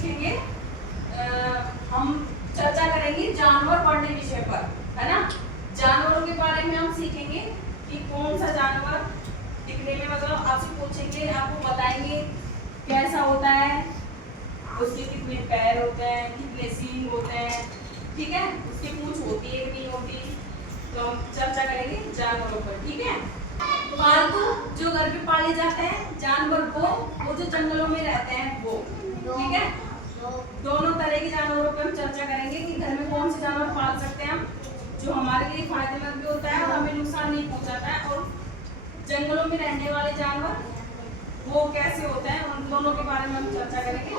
सीखेंगे, हम चर्चा करेंगे जानवर पढ़ने विषय पर, है ना। जानवरों के बारे में हम सीखेंगे कि कौन सा जानवर दिखने में, मतलब आपसे पूछेंगे, आपको बताएंगे कैसा होता है, उसके कितने पैर होते हैं, कितने सींग होते हैं, ठीक है, उसकी पूंछ होती है कि नहीं होती। तो हम चर्चा करेंगे जानवरों पर, ठीक है। पालतू जो घर पे पाले जाते हैं जानवर, वो जो जंगलों में रहते हैं वो, ठीक है। दोनों तरह के जानवरों पर हम चर्चा करेंगे कि घर में कौन से जानवर पाल सकते हैं हम, जो हमारे लिए फायदेमंद भी होता है और हमें नुकसान नहीं पहुंचाता है, और जंगलों में रहने वाले जानवर वो कैसे होते हैं, उन दोनों के बारे में हम चर्चा करेंगे।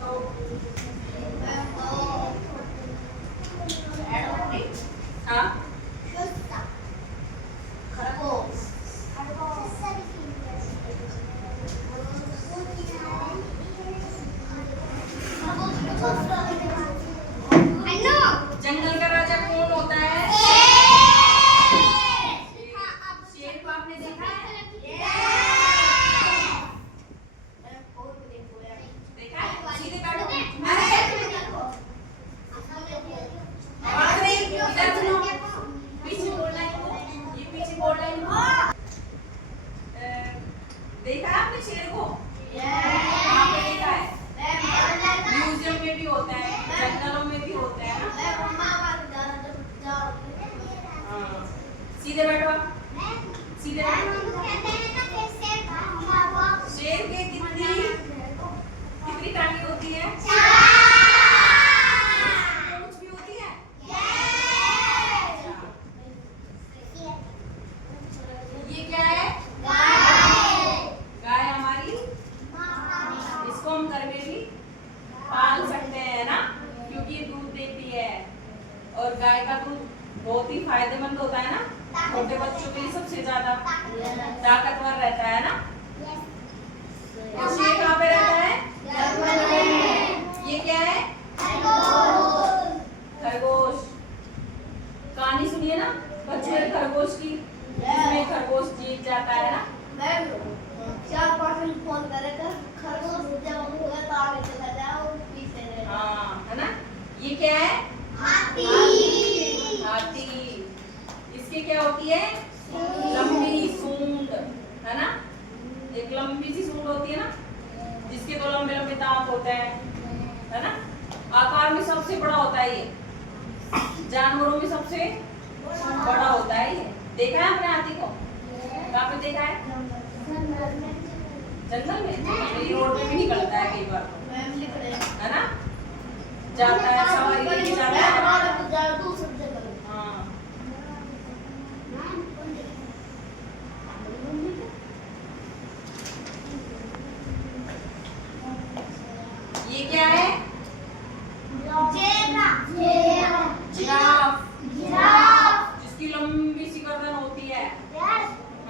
तो हाँ, जंगल का राजा कौन होता है? शेर को आपने देखा है? देखा है? सीधे बैठो। इधर सुनो, पीछे बोलना है, ये पीछे बोल रहे हैं। देखा है आपने शेर को? कहाँ पे देखा है? म्यूजियम में भी होता है, जंगलों में भी होता है ना। सीधे बैठो, सीधे बैठो। शेर के कितनी टांगे होती है? पूंछ भी होती है? ये क्या है? गाय हमारी, इसको हम घर में भी पाल सकते हैं ना, क्योंकि ये दूध देती है, और गाय का दूध बहुत ही फायदेमंद होता है ना, छोटे बच्चों के लिए सबसे ज्यादा ताकतवर रहता है ना। और शेर कहाँ पे रहता है? ये क्या है? खरगोश। कहानी सुनिए ना बच्चों, खरगोश की, इसमें खरगोश जीत जाता है ना। 4-5 मिनट फोन करेगा, खरगोश जब होगा तो आगे चला जाओ, पीछे रहे। हाँ, है ना। ये क्या है? हाथी। हाथी। इसकी क्या होती है? लंबी सूंड, है ना। एक लंबी सी सूंड होती है ना, जिसके दो लंबे लंबे दांत होते हैं, है ना। आकार में सबसे बड़ा होता है ये, जानवरों में सबसे बड़ा होता है ये। देखा है आपने हाथी को? कहाँ पे देखा है? जंगल में। मेरी रोड पे भी निकलता है कई बार, है ना, जाता है, सवारी लेके जाता है। हाँ, ये क्या है? जिराफ। जिसकी लंबी सी गर्दन होती है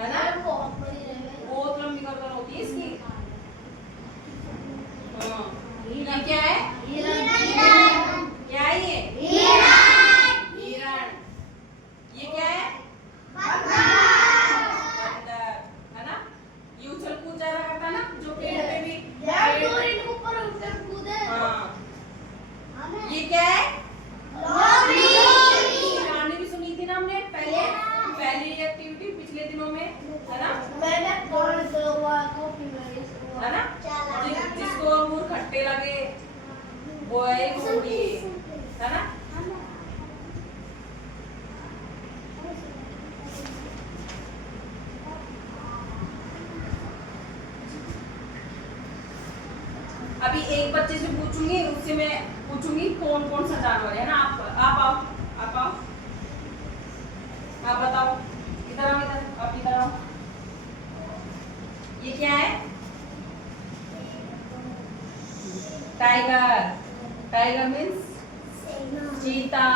ना, बहुत लंबी गर्दन होती है इसकी। हाँ, ये क्या है? क्या है ये? हिरण। ये क्या है? बंदर, है ना। ये उछल कूद ज्यादा करता है ना, जो पेड़ पे भी। हाँ, ये क्या है? कहानी भी सुनी थी ना हमने पहली एक्टिविटी पिछले दिनों में, है ना, है ना। जिसको अंगूर खट्टे लगे वो है घोड़ी, है ना। अभी एक बच्चे से पूछूंगी, उससे मैं पूछूंगी कौन कौन सा जानवर है ना। आप आओ, आप बताओ। इधर आओ, इधर आप, इधर आओ। ये क्या है? टाइगर। टाइगर मीन्स चीता।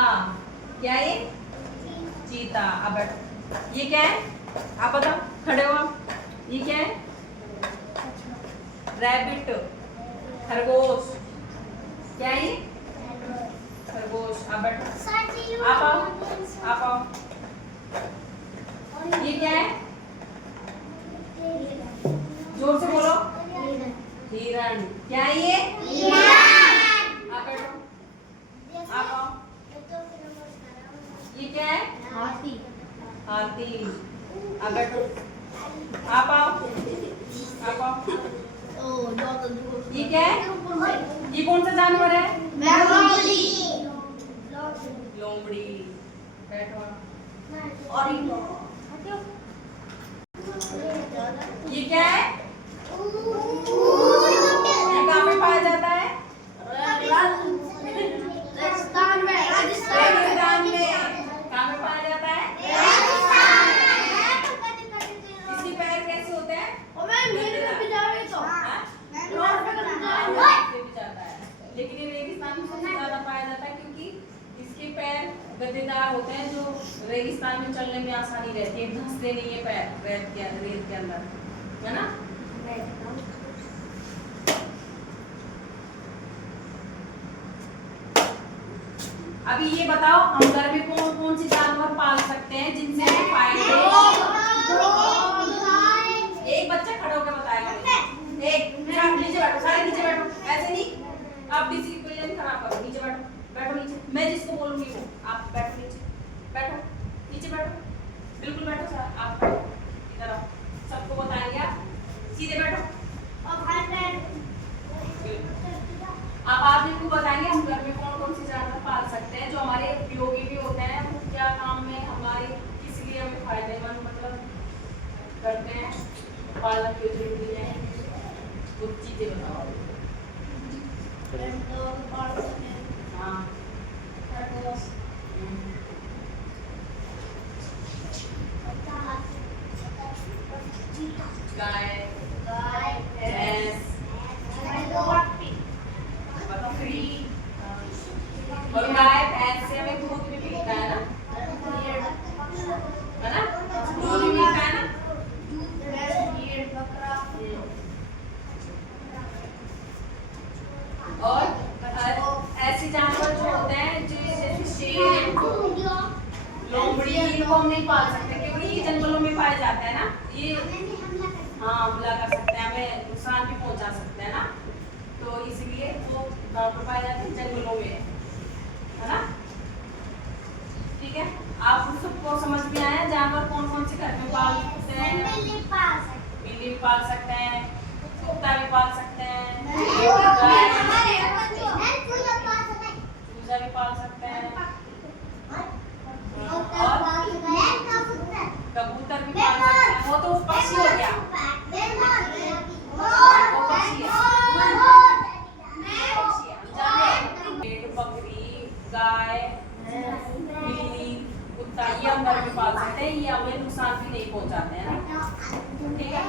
क्या है ये? चीता। अब बैठो। ये क्या है? आप बताओ, खड़े हो आप। ये क्या है? रैबिट। खरगोश। क्या है ये? खरगोश। आप बैठो, आप आओ, आप आओ। ये क्या है? जोर से बोलो। हिरण। क्या है ये? आप बैठो, आप आओ। ये क्या है? हाथी। हाथी। आप बैठो, आप आओ, आप आओ। ये क्या है? ये कौन सा जानवर है? लोमड़ी। बैठो। ये क्या है? ये कहाँ पे पाया जाता है? राजस्थान में। रेगिस्तान में। कहाँ पे पाया जाता है? इसके पैर कैसे होते हैं? भी जाता है, लेकिन ये रेगिस्तान में सबसे ज्यादा पाया जाता है क्योंकि इसके पैर गद्देदार होते हैं, जो रेगिस्तान में चलने में आसानी रहती है, धंसते नहीं है पैर रेत के अंदर, है ना? अभी ये बताओ, हम घर में कौन कौन सी जानवर पाल सकते हैं जिनसे हमें फायदे? एक बच्चा खड़ा होकर बताएगा। एक नीचे बैठो, सारे नीचे बैठो, ऐसे नहीं, आप डिसिप्लिन खराब करो। नीचे बैठो, बैठो नीचे, मैं जिसको बोलूंगी वो आप बैठो नीचे, बैठो नीचे, बैठो बिल्कुल बैठो सर, आप बैठो, इधर आओ, सबको बताएंगे आप, सीधे बैठो। अब आप इनको बताएंगे हम घर में कौन कौन सी जानवर पाल सकते हैं जो हमारे उपयोगी भी होते हैं, वो क्या काम में हमारे किस लिए हमें फायदेमंद मतलब करते हैं, पालना क्यों जरूरी है, कुछ चीजें बताओ। हाँ। गाय, भैंस, बकरी, और गाय भैंस से हमें दूध भी मिलता है ना, दूध भी मिलता है ना। और ऐसे जानवर जो होते हैं जैसे शेर, लोमड़ी, इनको हम नहीं पाल सकते क्योंकि ये जंगलों में पाए जाते हैं ना, ये हाँ हमला कर सकते हैं, हमें नुकसान भी पहुंचा सकते हैं ना, तो इसलिए वो गाँव में पाए जाते हैं, जंगलों में, है ना? ठीक है, आप सबको समझ में आया जानवर कौन कौन से घर में पाल सकते हैं? बिल्ली भी पाल सकते हैं, कुत्ता भी पाल सकते हैं, चूजा भी पाल सकते हैं, और कबूतर भी पाल सकते हैं। वो तो पक्षी हो गया, वो पक्षी है, भेड़, बकरी, गाय, बिल्ली, कुत्ता, ये हम घर में पाल सकते हैं, ये हमें नुकसान भी नहीं पहुंचाते हैं ना, ठीक है?